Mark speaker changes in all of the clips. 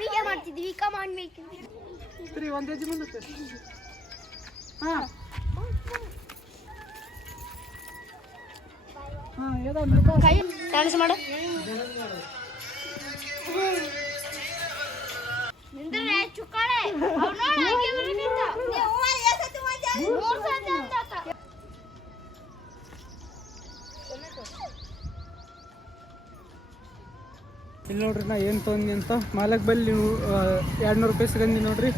Speaker 1: Video ಮಾಡ್ತಿದ್ವಿ come on make
Speaker 2: ಸರಿ ಒಂದು ಹೆಜ್ಜೆ ಮುಂದಕ್ಕೆ. ಹಾ. ಹಾಂ ಏನೋ
Speaker 1: ಕೈ ಡ್ಯಾನ್ಸ್ ಮಾಡು. ನಿಂದ್ರೆ ಚುಕ್ಕಾಳೆ.
Speaker 2: ಇಲ್ಲಿ ನೋಡ್ರಿ, ನಾ ಏನು ತೊಗೊಂಡಿ ಅಂತ. ಮಾಲಕ್ ಬಲ್ಲಿ ಎರಡು ನೂರು ರೂಪಾಯಿ ಸಿಗಂದಿ ನೋಡ್ರಿ.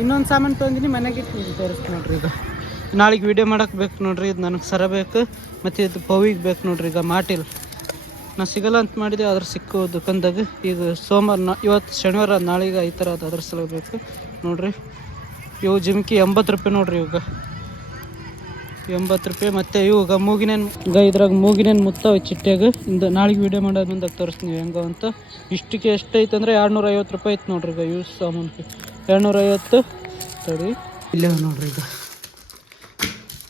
Speaker 2: ಇನ್ನೊಂದು ಸಾಮಾನು ತೊಗೊಂಡಿನಿ ಮನೆಗೆ ಇಟ್ಟು ತೋರಿಸ್ತೀನಿ ನೋಡ್ರಿ ಈಗ. ನಾಳೆಗೆ ವಿಡಿಯೋ ಮಾಡಕ್ಕೆ ಬೇಕು ನೋಡ್ರಿ, ಇದು ನನಗೆ ಸರ ಬೇಕು, ಮತ್ತು ಇದು ಪವಿಗೆ ಬೇಕು ನೋಡ್ರಿ ಈಗ ಮಾಟಿಲ್. ನಾ ಸಿಗಲ್ಲ ಅಂತ ಮಾಡಿದೆ ಅದ್ರ ಸಿಕ್ಕು ದುಕಾನ್ದಾಗ ಈಗ ಸೋಮವಾರ ನಾ, ಇವತ್ತು ಶನಿವಾರ, ನಾಳೆಗೆ ಈ ಥರ ಅದು ಅದ್ರ ಸಲ ಬೇಕು ನೋಡ್ರಿ. ಇವು ಜಿಮ್ಕಿ ಎಂಬತ್ತು ರೂಪಾಯಿ ನೋಡ್ರಿ ಇವಾಗ. ಎಂಬತ್ತು ರೂಪಾಯಿ. ಮತ್ತೆ ಇವಾಗ ಮೂಗಿನೇನು ಈಗ ಇದ್ರಾಗ ಮೂಗಿನೇನು ಮುತ್ತಾವ ಚಿಟ್ಟ್ಯಾಗ. ಇಂದ ನಾಳೆಗೆ ವಿಡಿಯೋ ಮಾಡೋದು ಮುಂದಾಗ ತೋರಿಸ್ತೀನಿ ಹೆಂಗ ಅಂತ. ಇಷ್ಟಕ್ಕೆ ಎಷ್ಟೈತೆ ಅಂದರೆ ಎರಡ್ನೂರ ಐವತ್ತು ರೂಪಾಯಿ ಐತೆ ನೋಡ್ರಿ ಈಗ ಯೂಸ್ ಸಾಮಾನ್ಗೆ. ಎರಡ್ನೂರ ಐವತ್ತು ತಡಿ. ಇಲ್ಲ ನೋಡ್ರಿ ಈಗ.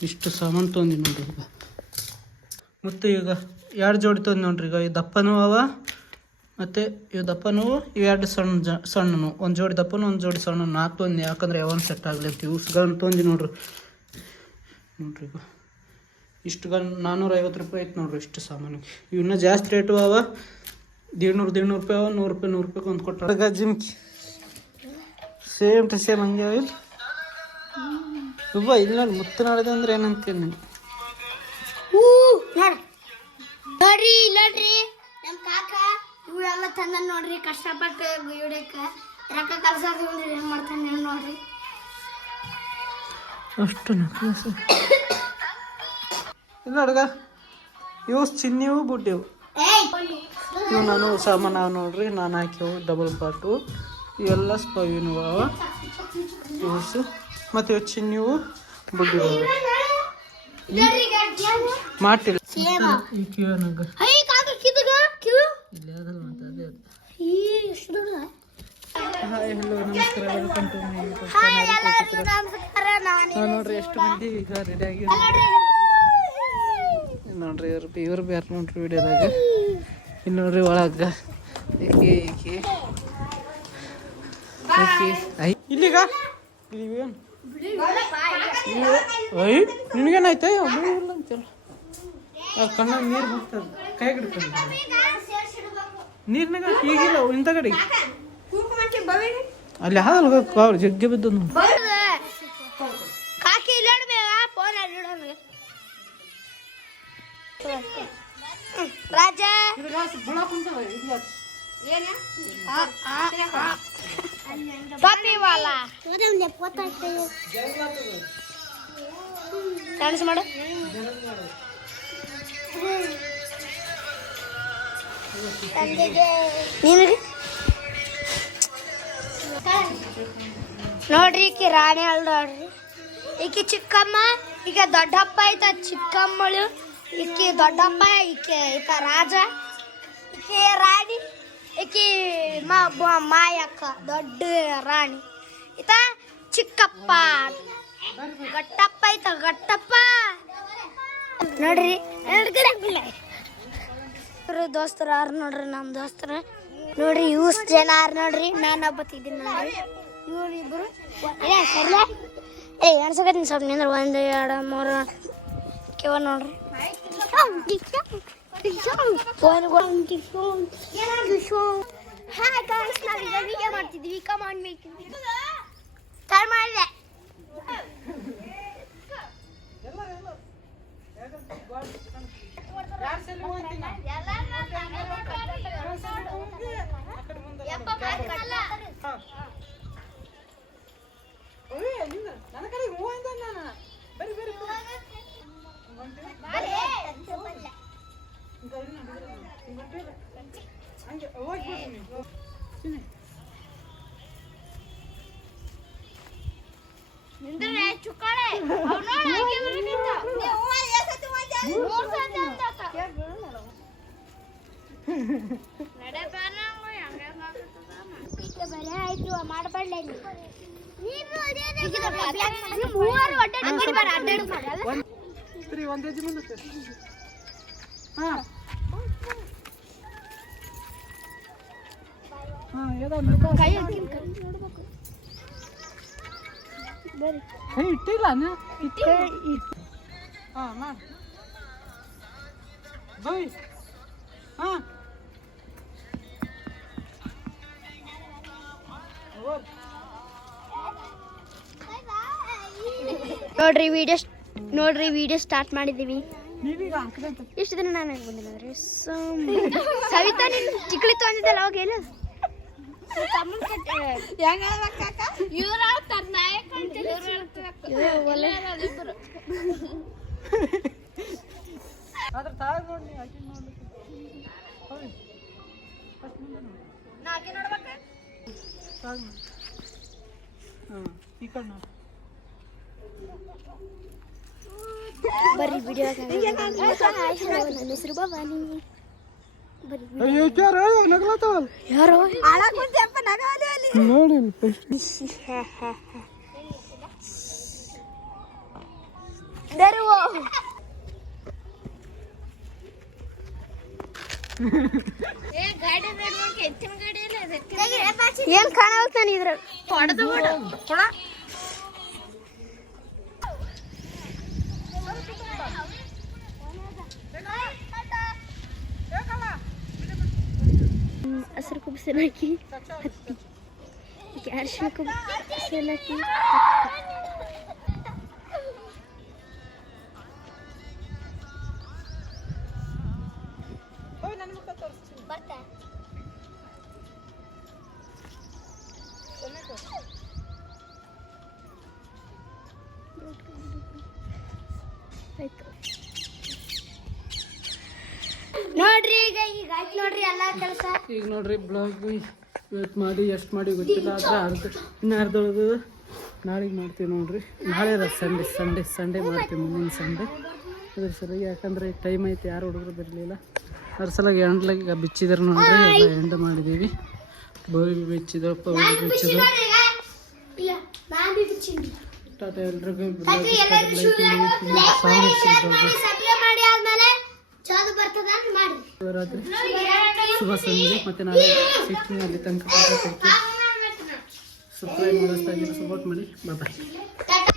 Speaker 2: ಇಷ್ಟು ಸಾಮಾನು ತೊಗೊಂಡಿ ನೋಡ್ರಿ ಈಗ. ಮತ್ತು ಈಗ ಎರಡು ಜೋಡಿ ತೊಂದು ನೋಡ್ರಿ ಈಗ. ಈ ದಪ್ಪನೂ ಅವ, ಮತ್ತು ಇವು ದಪ್ಪನೂ ಎರಡು ಸಣ್ಣ ಜ ಸಣ್ಣನು ಒಂದು ಜೋಡಿ ದಪ್ಪನು ಒಂದು ಜೋಡಿ ಸಣ್ಣ ನಾಲ್ಕು ತೊಂದು ಯಾಕಂದ್ರೆ ಯಾವನ್ ಸೆಟ್ ಆಗಲಿ ಅಂತ ಯೂಸ್ಗಳನ್ನ ತೊಂದು ನೋಡ್ರಿ. ನೋಡ್ರಿ ಈಗ ಇಷ್ಟು ಗನ್ ನಾನ್ನೂರ ಐವತ್ತು ರೂಪಾಯಿ ಐತೆ ನೋಡ್ರಿ ಇಷ್ಟು ಸಾಮಾನು ಇವನ್ನ ಇನ್ನೂ ಜಾಸ್ತಿ ರೇಟು ಅವ. ದೇಡ್ನೂರು ದೇಡ್ನೂರು ರೂಪಾಯಿ ಅವ ನೂರು ರೂಪಾಯಿ ನೂರು ರೂಪಾಯಿ ಒಂದು ಕೊಟ್ಟ ಜಿಮ್ಕಿ. ಸೇಮ್ ಟು ಸೇಮ್ ಹಂಗೆ ಇಲ್ಲ ಇಲ್ಲಿ. ಒಬ್ಬ ಇಲ್ಲ ನೋಡಿ ಮುತ್ತನಾಡದೆ ಅಂದ್ರೆ ಏನಂತೀನಿ ನೀನು.
Speaker 1: ನೋಡ್ರಿ ನೋಡ್ರಿ. ನಮ್ ಕಾಕ ಇವಳೆಲ್ಲ ತಂದ ನೋಡ್ರಿ. ಕಷ್ಟಪಟ್ಟು ಗಿಡಕ್ಕ ರೊಕ್ಕ ಕಲ್ಸೋದು ಏನ್ ಮಾಡ್ತಾನೆ ನೋಡ್ರಿ.
Speaker 2: ಅಷ್ಟು ನಕ್ಲಸ್ ಇಲ್ಲ ಹುಡುಗ ಇವು ಚಿನ್ನಿವು ಬುಡ್ಡಿವು. ಇವು ನಾನು ಸಾಮಾನು ನೋಡ್ರಿ ನಾನು ಹಾಕಿವು ಡಬಲ್ ಪಾಟು ಇವೆಲ್ಲ ಸ್ಪವಿನು ಅವ. ಇವು ಮತ್ತು ಇವು ಚಿನ್ನಿವು ಬುಡ್ಡಿವು. ಮಾಡ್ತಿಲ್ಲ. ಕಿವನಾಗ ಇಲ್ಲಿ ಅದಲ್ಲ ಮತ್ತೆ ಅದೇ ಹಾಯ್ ಹಲೋ ನಮಸ್ಕಾರ. ವೆಲ್ಕಮ್ ಟು ಮೈ
Speaker 1: ಹಾಯ್ ಎಲ್ಲರಿಗೂ ನಮಸ್ಕಾರ. ನಾನು
Speaker 2: ನಾವು ನೋಡ್ರಿ ಎಷ್ಟು ಮಂದಿ ಈಗ ರೆಡಿ ಆಗಿ ನೋಡ್ರಿ ಇವ್ರು ಇವ್ರು ಬೇರೆ ನೋಡ್ರಿ ವಿಡಿಯೋದಾಗ ಇಲ್ಲಿ ನೋಡ್ರಿ ಒಳಗ ಈಕಿ ಈಕಿ ಈಕಿ ಐ ಇಲ್ಲಿಗ ಇವೇನು ಐ ನಿನಗೇನಾಯ್ತು ಒಬ್ಬರು ಇಲ್ಲ ಅಂತಲ್ಲ ಕಣ್ಣಾಗ ನೀರು ಹೋಗ್ತದೆ ಕೈ ಹಿಡ್ಕೊಂಡು ನೀರ್ನಾಗ ಈಗಿಲ್ಲ ಇಂಥಗಡೆ ಅಲ್ಲಿ ಹಾಲು ಕಾಳು ಜಗ್ಗಿ ಬಿದ್ದು
Speaker 1: ರಾಜ. ಪಪ್ಪಿ ವಾಲ ಡ್ಯಾನ್ಸ್ ಮಾಡು. ನಿನಗೆ ನೋಡ್ರಿ ಈಕಿ ರಾಣಿ ಅಲ್ ನೋಡ್ರಿ ಈಕಿ ಚಿಕ್ಕಮ್ಮ ಈಗ ದೊಡ್ಡಪ್ಪ ಐತ ಚಿಕ್ಕಮ್ಮಳು. ಈಕಿ ದೊಡ್ಡಪ್ಪ, ಈಕೆ ಇತ ರಾಜ, ಈಕೆ ರಾಣಿ, ಈಕಿ ಮಾ ಮಾಯಕ್ಕ, ದೊಡ್ಡ ರಾಣಿ. ಈತ ಚಿಕ್ಕಪ್ಪ. ಗಟ್ಟಪ್ಪ ಇತ ಗಟ್ಟಪ್ಪ. ನೋಡ್ರಿ ಇವ್ರ ದೋಸ್ತರು ಯಾರು ನೋಡ್ರಿ ನಮ್ಮ ದೋಸ್ತರು? ನೋಡ್ರಿ ಯೂಸ್ ಜನ ಯಾರು ನೋಡ್ರಿ? ನಾನು ಬತ್ತಿದ್ದೀನಿ ನೋಡ್ರಿ. ಇವ್ರು ಇಬ್ರು. ಏ ಸರಿ ಏ ಎಣ್ಸಕತ್ತೀನಿ ಸ್ವಲ್ಪ ನಿಂದ್ರೆ. ಒಂದು, ಎರಡು, ಮೂರು. ಕೇವ ನೋಡ್ರಿ. ಹಾಯ್ ಗಾಯ್ಸ್ ನಾವೀಗ ವಿಡಿಯೋ ಮಾಡ್ತಿದ್ವಿ ಕಮಾನ್ ಮೇಕ್ ಕಾಲ್ ಮಾಡಿದೆ ಯಪ್ಪ ಮಾಡ್ಕಲ್ಲ
Speaker 2: ನನ್ನ ಕಡೆ ಹೂ ಅಂದ ನಾನು ಬರಿ ಬರಿ
Speaker 1: ನಿಂದ್ರೆ ಚುಕ್ಕಾಳೆ ಅವ್ನು ನೋಡು ಹಂಗೆ ಬರಕತ್ತ. ಮೂರ್ ಸತಿ ಅಂದಾತ. ನಡೆ ಬಾನ ಅವ್ನು ಹಂಗೆ ಆಗ್ತದ. ಬರೇ ಆಯ್ತು ಮಾಡಬಾರ್ಲೆ ಮೂವರು ಒಡ್ಡಾಡಿ ಬಾರ ಅಡ್ಡಾಡು ಮಾಡಲ್ಲ
Speaker 2: ಸರಿ ಒಂದು ಹೆಜ್ಜೆ ಮುಂದಕ್ಕೆ ಹಾಂ ಹಾಂ ಏನೋ
Speaker 1: ಕೈ ಹಾಕಿನ್ ಕೈ ನೋಡ್ಬೇಕು ಬರ್ರಿ
Speaker 2: ಕೈ ಇಟ್ಟಿಲ್ಲ ನಾ
Speaker 1: ಕೈ
Speaker 2: ಹಾಂ ಮಾಡಿ ಬೈ ಹಾಂ
Speaker 1: ನೋಡ್ರಿ ವಿಡಿಯೋ ನೋಡ್ರಿ ವಿಡಿಯೋ ಸ್ಟಾರ್ಟ್ ಮಾಡಿದ್ದೀವಿ. ಎಷ್ಟು ದಿನ ನಾನು ಬಂದಿಲ್ಲ ಅಂದ್ರೆ ಸವಿತಾ ನೀನು ಚಿಕ್ಕಳಿತ್ತು ಅಂದಿದ್ದಲ್ಲ ಅವಾಗ ಏನು
Speaker 2: ಈ ಕಡೆ
Speaker 1: ಬರ್ರಿ ವಿಡಿಯೋ ನನ್ನ ಹೆಸರು ಭವಾನಿ.
Speaker 2: ಯಾರು? ನಗ್ಲತ್ತಾವಲ್ಲ
Speaker 1: ಯಾರೋ?
Speaker 2: ನೋಡಿ ಫಸ್ಟ್
Speaker 1: ಏನ್ Asal aku besar lagi. Hati. Okay, Arsha aku Thank you. ನೋಡ್ರಿ ಈಗ ಈಗ ಆಯ್ತು ನೋಡ್ರಿ ಎಲ್ಲ ಕೆಲಸ.
Speaker 2: ಈಗ ನೋಡ್ರಿ ಬ್ಲಾಗ್ ಇವತ್ತು ಮಾಡಿ ಎಷ್ಟು ಮಾಡಿ ಗೊತ್ತಿಲ್ಲ ಆದ್ರೆ ಅರ್ಧ ಇನ್ನು ಅರ್ಧ ಉಳ್ದದ ನಾಳೆಗೆ ಮಾಡ್ತೀವಿ ನೋಡ್ರಿ. ನಾಳೆ ಸಂಡೇ ಸಂಡೇ ಸಂಡೇ ಮಾಡ್ತೀವಿ ಮುಂದಿನ ಸಂಡೇ ಅದ್ರ ಸಲುವಾಗಿ ಯಾಕಂದ್ರೆ ಟೈಮ್ ಐತೆ ಯಾರು ಹುಡುಗರು ಬರಲಿಲ್ಲ. ಅದ್ರ ಸಲುವಾಗಿ ಎಂಡ್ಲಾಗ ಈಗ ಬಿಚ್ಚಿದಾರೆ ನೋಡ್ರಿ ಎಲ್ಲ ಎಂಡ್ ಮಾಡಿದ್ದೀವಿ ಬೋವಿ ಬಿಚ್ಚಿದ್ರು ಪೌಡಿ ಬಿಚ್ಚಿದ್ರು ಟಾಟಾ ಎಲ್ರಿಗೂ ಶಿವರಾತ್ರಿ ಶುಭ ಸಂಜೆ ಮತ್ತೆ ನಾಳೆ ಸಿಗ್ತೀನಿ ಅಲ್ಲಿ ತನಕ ಸಬ್ಸ್ಕ್ರೈಬ್ ಮಾಡಿಸ್ತಾ ಸಪೋರ್ಟ್ ಮಾಡಿ. ಬಾಯ್